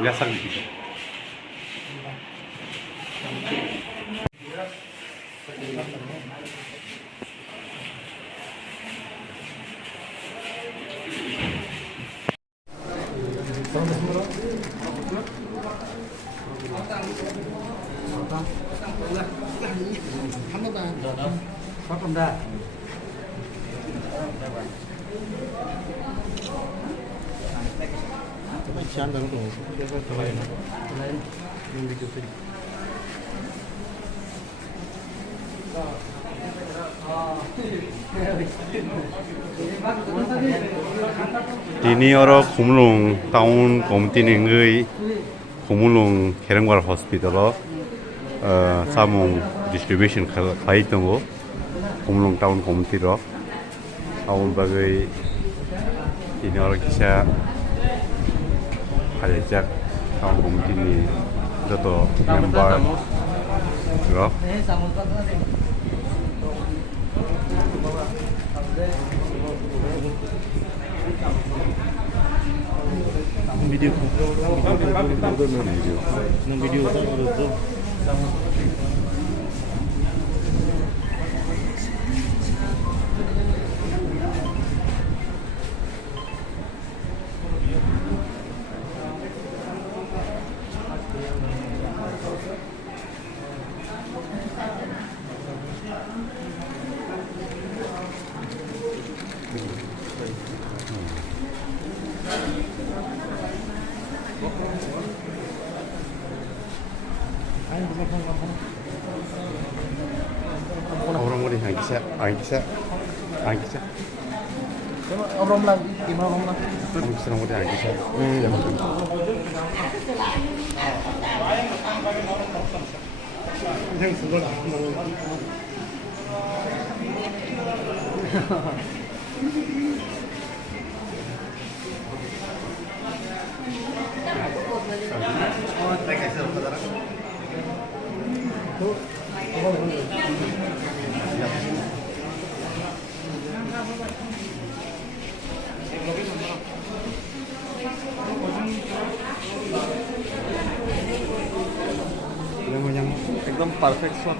Biasa gitu. Ini orang kumulung tahun komtining gay kumulung kerengal hospital samung distribution kait tunggu kumulung tahun komtiro awal bagai ini orang kisah ajak tahun komtini joto member bro video orang-orang yang kisah Obrom lagi, gimana om lagi? orang-orang yang kisah yang sebelah एकदम perfect shot